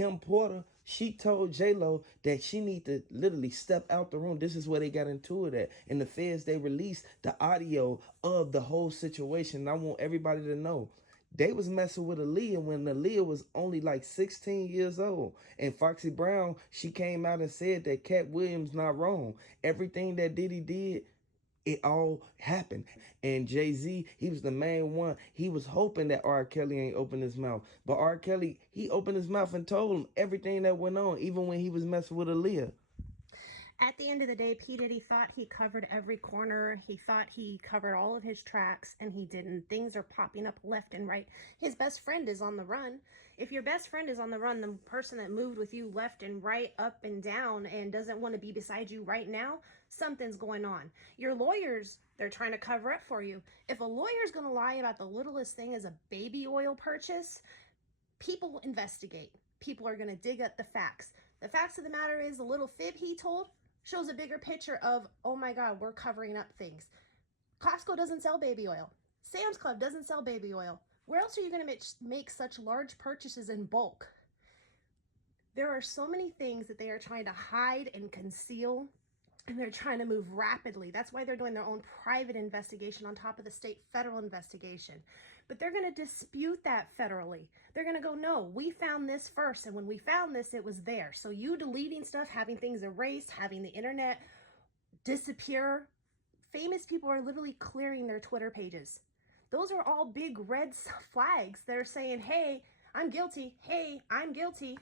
Kim Porter, she told J-Lo that she need to literally step out the room. This is where they got into it at. And the feds, they released the audio of the whole situation. And I want everybody to know, they was messing with Aaliyah when Aaliyah was only like 16 years old. And Foxy Brown, she came out and said that Cat Williams not wrong. Everything that Diddy did, it all happened. And Jay-Z, he was the main one. He was hoping that R. Kelly ain't opened his mouth. But R. Kelly, he opened his mouth and told him everything that went on, even when he was messing with Aaliyah. At the end of the day, P. Diddy thought he covered every corner. He thought he covered all of his tracks, and he didn't. Things are popping up left and right. His best friend is on the run. If your best friend is on the run, the person that moved with you left and right, up and down, and doesn't want to be beside you right now, something's going on. Your lawyers, they're trying to cover up for you. If a lawyer's going to lie about the littlest thing as a baby oil purchase, people investigate. People are going to dig up the facts. The facts of the matter is the little fib he told shows a bigger picture of, oh my God, we're covering up things. Costco doesn't sell baby oil. Sam's Club doesn't sell baby oil. Where else are you going to make such large purchases in bulk? There are so many things that they are trying to hide and conceal, and they're trying to move rapidly. That's why they're doing their own private investigation on top of the state federal investigation. But they're going to dispute that federally. They're going to go, no, we found this first. And when we found this, it was there. So you deleting stuff, having things erased, having the internet disappear. Famous people are literally clearing their Twitter pages. Those are all big red flags that are saying, hey, I'm guilty. Hey, I'm guilty.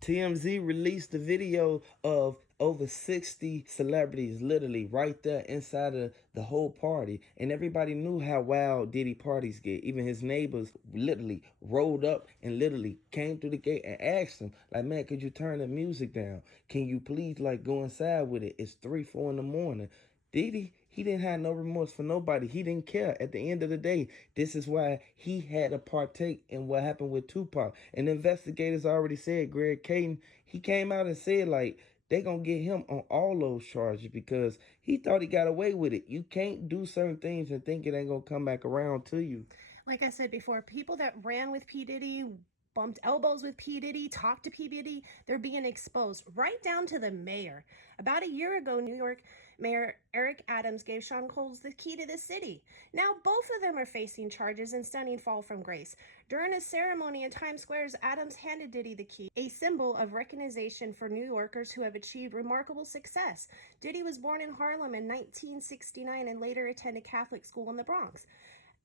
TMZ released the video of over 60 celebrities literally right there inside of the whole party. And everybody knew how wild Diddy parties get. Even his neighbors literally rolled up and literally came through the gate and asked him, like, man, could you turn the music down? Can you please, like, go inside with it? It's 3, 4 in the morning. Diddy, he didn't have no remorse for nobody. He didn't care. At the end of the day, this is why he had to partake in what happened with Tupac. And investigators already said, Greg Caden, he came out and said, like, they gonna get him on all those charges because he thought he got away with it. You can't do certain things and think it ain't gonna come back around to you. Like I said before, people that ran with P. Diddy, bumped elbows with P. Diddy, talked to P. Diddy, they're being exposed, right down to the mayor. About a year ago, New York Mayor Eric Adams gave Sean Coles the key to the city. Now both of them are facing charges and stunning fall from grace. During a ceremony in Times Square, Adams handed Diddy the key, a symbol of recognition for New Yorkers who have achieved remarkable success. Diddy was born in Harlem in 1969 and later attended Catholic school in the Bronx.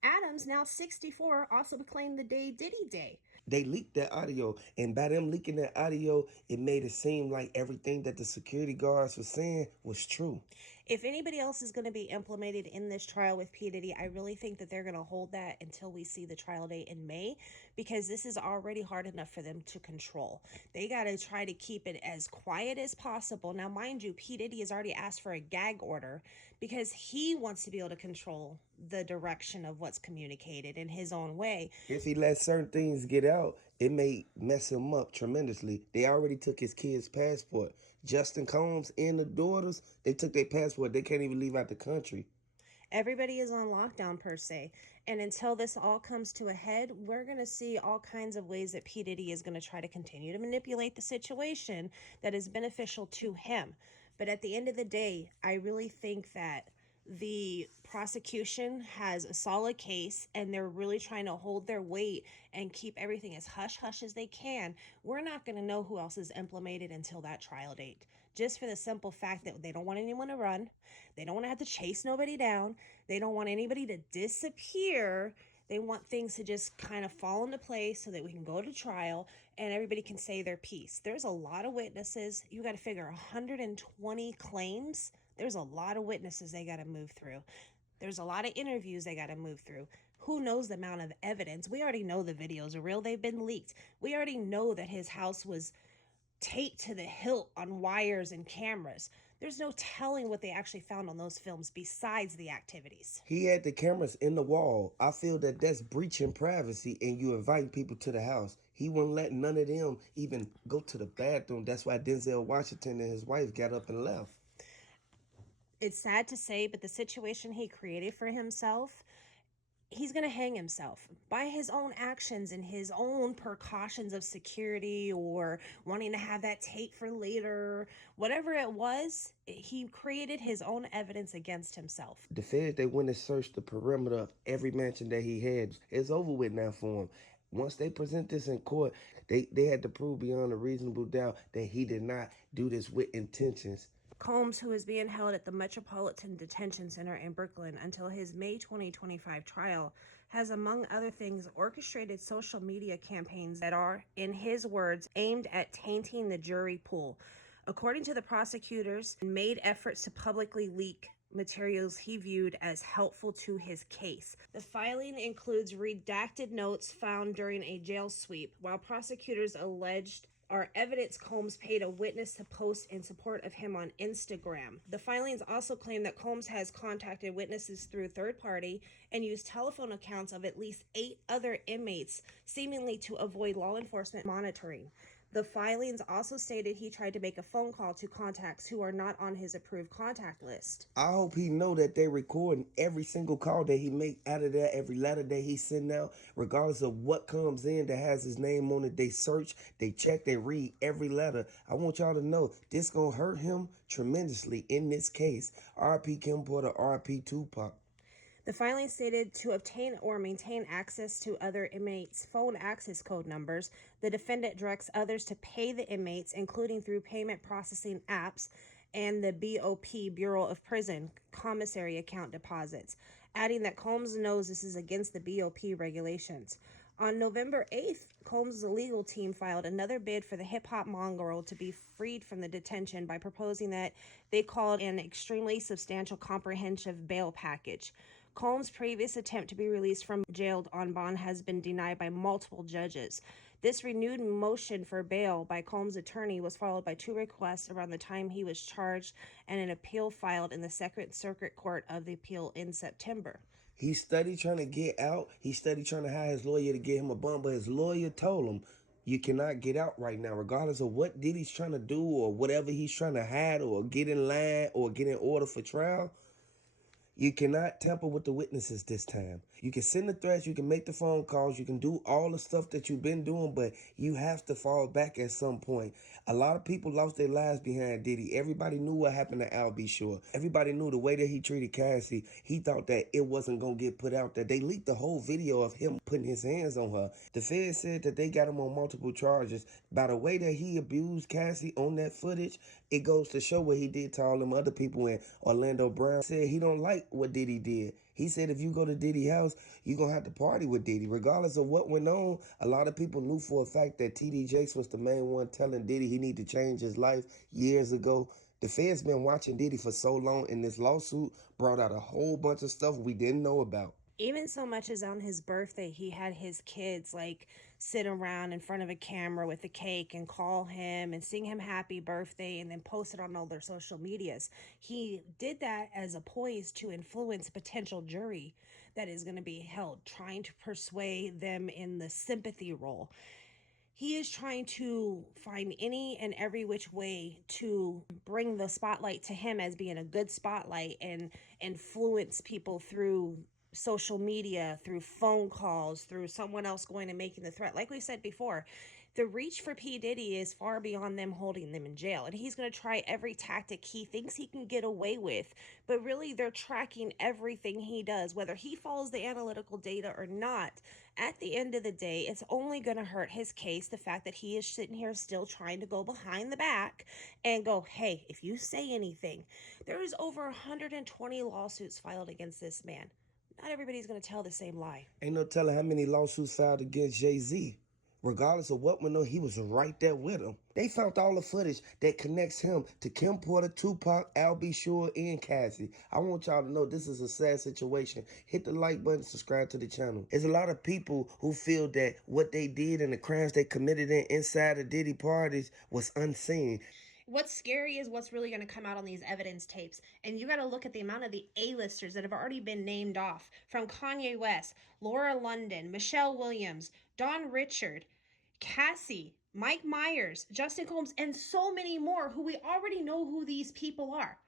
Adams, now 64, also proclaimed the day Diddy Day. They leaked that audio, and by them leaking that audio, it made it seem like everything that the security guards were saying was true. If anybody else is going to be implemented in this trial with P. Diddy, I really think that they're going to hold that until we see the trial date in May, because this is already hard enough for them to control. They got to try to keep it as quiet as possible. Now, mind you, P. Diddy has already asked for a gag order because he wants to be able to control the direction of what's communicated in his own way. If he let certain things get out, it may mess him up tremendously. They already took his kid's passport. Justin Combs and the daughters, they took their passport. They can't even leave out the country. Everybody is on lockdown per se. And until this all comes to a head, we're going to see all kinds of ways that P. Diddy is going to try to continue to manipulate the situation that is beneficial to him. But at the end of the day, I really think that the prosecution has a solid case and they're really trying to hold their weight and keep everything as hush-hush as they can. We're not going to know who else is implemented until that trial date, just for the simple fact that they don't want anyone to run. They don't want to have to chase nobody down. They don't want anybody to disappear. They want things to just kind of fall into place so that we can go to trial and everybody can say their piece. There's a lot of witnesses. You got to figure 120 claims. There's a lot of witnesses they got to move through. There's a lot of interviews they got to move through. Who knows the amount of evidence? We already know the videos are real. They've been leaked. We already know that his house was taped to the hilt on wires and cameras. There's no telling what they actually found on those films besides the activities. He had the cameras in the wall. I feel that that's breaching privacy and you inviting people to the house. He wouldn't let none of them even go to the bathroom. That's why Denzel Washington and his wife got up and left. It's sad to say, but the situation he created for himself he's going to hang himself by his own actions and his own precautions of security, or wanting to have that tape for later. Whatever it was, he created his own evidence against himself. The feds, they went and searched the perimeter of every mansion that he had. It's over with now for him. Once they present this in court, they had to prove beyond a reasonable doubt that he did not do this with intentions. Combs, who is being held at the Metropolitan Detention Center in Brooklyn until his May 2025 trial, has, among other things, orchestrated social media campaigns that are, in his words, aimed at tainting the jury pool. According to the prosecutors, made efforts to publicly leak materials he viewed as helpful to his case. The filing includes redacted notes found during a jail sweep, while prosecutors alleged are evidence Combs paid a witness to post in support of him on Instagram. The filings also claim that Combs has contacted witnesses through third party and used telephone accounts of at least 8 other inmates, seemingly to avoid law enforcement monitoring. The filings also stated he tried to make a phone call to contacts who are not on his approved contact list. I hope he know that they recording every single call that he make out of that, every letter that he send out, regardless of what comes in that has his name on it. They search, they check, they read every letter. I want y'all to know this gonna hurt him tremendously in this case. R.P. Kim Porter, R.P. Tupac. The filing stated to obtain or maintain access to other inmates' phone access code numbers, the defendant directs others to pay the inmates, including through payment processing apps and the BOP, Bureau of Prison, commissary account deposits, adding that Combs knows this is against the BOP regulations. On November 8th, Combs' legal team filed another bid for the hip-hop mongrel to be freed from the detention by proposing that they called an extremely substantial comprehensive bail package. Combs' previous attempt to be released from jail on bond has been denied by multiple judges. This renewed motion for bail by Combs' attorney was followed by 2 requests around the time he was charged and an appeal filed in the Second Circuit Court of the Appeal in September. He studied trying to get out. He studied trying to hire his lawyer to get him a bond, but his lawyer told him, you cannot get out right now, regardless of what Diddy's trying to do or whatever he's trying to hide or get in line or get in order for trial. You cannot tamper with the witnesses this time. You can send the threats, you can make the phone calls, you can do all the stuff that you've been doing, but you have to fall back at some point. A lot of people lost their lives behind Diddy. Everybody knew what happened to Al B. Shore. Everybody knew the way that he treated Cassie. He thought that it wasn't going to get put out there. They leaked the whole video of him putting his hands on her. The Fed said that they got him on multiple charges. By the way that he abused Cassie on that footage, it goes to show what he did to all them other people. And Orlando Brown said he don't like what Diddy did. He said if you go to Diddy's house, you're going to have to party with Diddy. Regardless of what went on, a lot of people knew for a fact that T.D. Jakes was the main one telling Diddy he needed to change his life years ago. The Fed's been watching Diddy for so long, and this lawsuit brought out a whole bunch of stuff we didn't know about. Even so much as on his birthday, he had his kids sit around in front of a camera with a cake and call him and sing him happy birthday and then post it on all their social medias. He did that as a poise to influence a potential jury that is going to be held, trying to persuade them in the sympathy role. He is trying to find any and every which way to bring the spotlight to him as being a good spotlight and influence people through social media, through phone calls, through someone else going and making the threat. Like we said before, the reach for P. Diddy is far beyond them holding them in jail. And he's going to try every tactic he thinks he can get away with. But really, they're tracking everything he does, whether he follows the analytical data or not. At the end of the day, it's only going to hurt his case, the fact that he is sitting here still trying to go behind the back and go, hey, if you say anything, there is over 120 lawsuits filed against this man. Not everybody's going to tell the same lie. Ain't no telling how many lawsuits filed against Jay-Z. Regardless of what went on, he was right there with him. They found all the footage that connects him to Kim Porter, Tupac, Al B. Shore, and Cassie. I want y'all to know this is a sad situation. Hit the like button, subscribe to the channel. There's a lot of people who feel that what they did and the crimes they committed inside the Diddy parties was unseen. What's scary is what's really going to come out on these evidence tapes. And you got to look at the amount of the A-listers that have already been named off. From Kanye West, Laura London, Michelle Williams, Don Richard, Cassie, Mike Myers, Justin Combs, and so many more who we already know who these people are.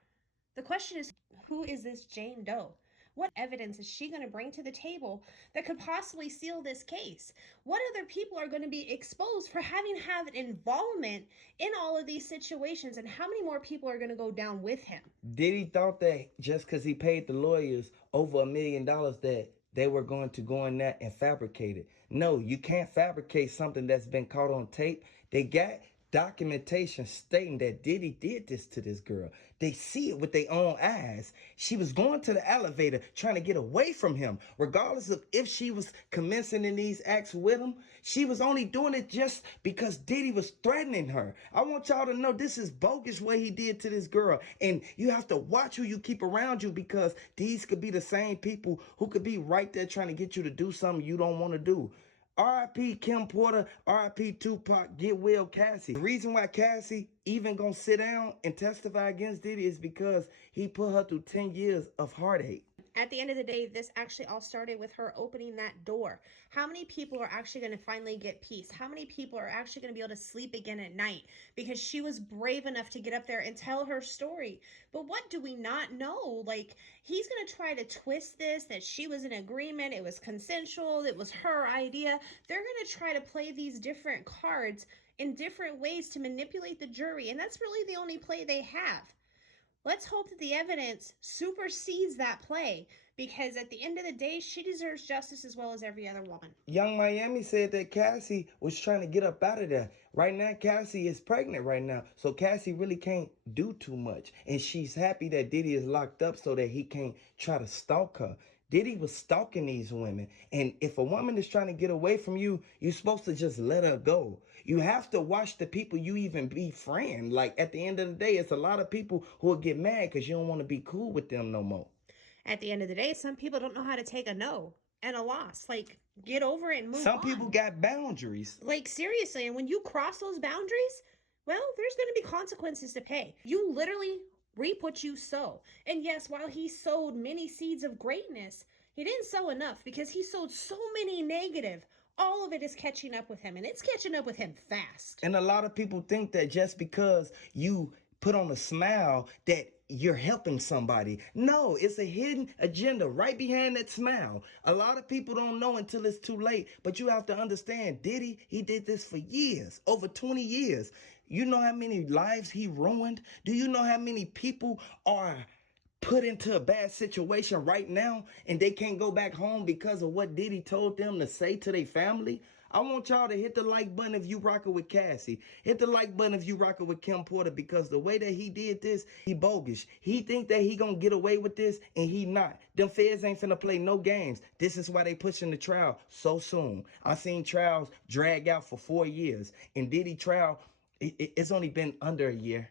The question is, who is this Jane Doe? What evidence is she going to bring to the table that could possibly seal this case? What other people are going to be exposed for having had involvement in all of these situations? And how many more people are going to go down with him? Diddy thought that just because he paid the lawyers over $1 million that they were going to go in there and fabricate it. No, you can't fabricate something that's been caught on tape. They got documentation stating that Diddy did this to this girl. They see it with their own eyes. She was going to the elevator trying to get away from him. Regardless of if she was commencing in these acts with him, she was only doing it just because Diddy was threatening her. I want y'all to know this is bogus what he did to this girl. And you have to watch who you keep around you, because these could be the same people who could be right there trying to get you to do something you don't want to do. R.I.P. Kim Porter, R.I.P. Tupac, get well Cassie. The reason why Cassie even gonna sit down and testify against Diddy is because he put her through 10 years of heartache. At the end of the day, this actually all started with her opening that door. How many people are actually going to finally get peace? How many people are actually going to be able to sleep again at night because she was brave enough to get up there and tell her story? But what do we not know? Like, he's going to try to twist this, that she was in agreement, it was consensual, it was her idea. They're going to try to play these different cards in different ways to manipulate the jury, and that's really the only play they have. Let's hope that the evidence supersedes that play, because at the end of the day, she deserves justice as well as every other woman. Young Miami said that Cassie was trying to get up out of there. Right now, Cassie is pregnant right now, so Cassie really can't do too much. And she's happy that Diddy is locked up so that he can't try to stalk her. Diddy was stalking these women. And if a woman is trying to get away from you, you're supposed to just let her go. You have to watch the people you even befriend. Like, at the end of the day, it's a lot of people who will get mad because you don't want to be cool with them no more. At the end of the day, some people don't know how to take a no and a loss. Like, get over it and move on. Some people got boundaries. Like, seriously, and when you cross those boundaries, well, there's going to be consequences to pay. You literally reap what you sow. And yes, while he sowed many seeds of greatness, he didn't sow enough, because he sowed so many negative. All of it is catching up with him, and it's catching up with him fast. And a lot of people think that just because you put on a smile that you're helping somebody. No, it's a hidden agenda right behind that smile. A lot of people don't know until it's too late, but you have to understand, Diddy, he did this for years, over 20 years. You know how many lives he ruined? Do you know how many people are put into a bad situation right now and they can't go back home because of what Diddy told them to say to their family? I want y'all to hit the like button if you rockin' with Cassie. Hit the like button if you rockin' with Kim Porter, because the way that he did this, he bogus. He think that he gonna get away with this, and he not. Them feds ain't finna play no games. This is why they pushing the trial so soon. I seen trials drag out for 4 years, and Diddy trial, it's only been under a year.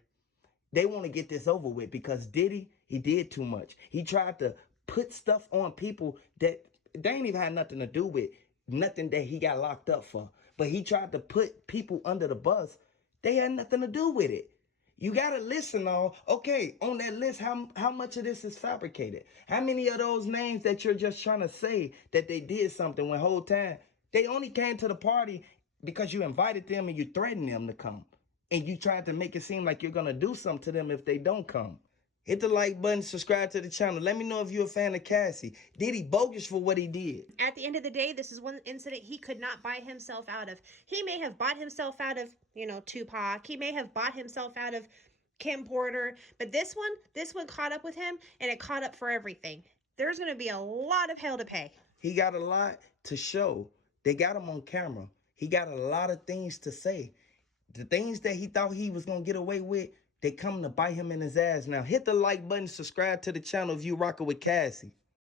They want to get this over with because Diddy, he did too much. He tried to put stuff on people that they ain't even had nothing to do with, nothing that he got locked up for. But he tried to put people under the bus. They had nothing to do with it. You got to listen on, okay, on that list, how much of this is fabricated? How many of those names that you're just trying to say that they did something when whole time they only came to the party because you invited them and you threatened them to come? And you tried to make it seem like you're going to do something to them if they don't come. Hit the like button, subscribe to the channel. Let me know if you're a fan of Cassie. Diddy bogus for what he did. At the end of the day, this is one incident he could not buy himself out of. He may have bought himself out of, Tupac. He may have bought himself out of Kim Porter. But this one caught up with him, and it caught up for everything. There's going to be a lot of hell to pay. He got a lot to show. They got him on camera. He got a lot of things to say. The things that he thought he was going to get away with, they come to bite him in his ass now. Hit the like button, subscribe to the channel if you rockin' with Cassie.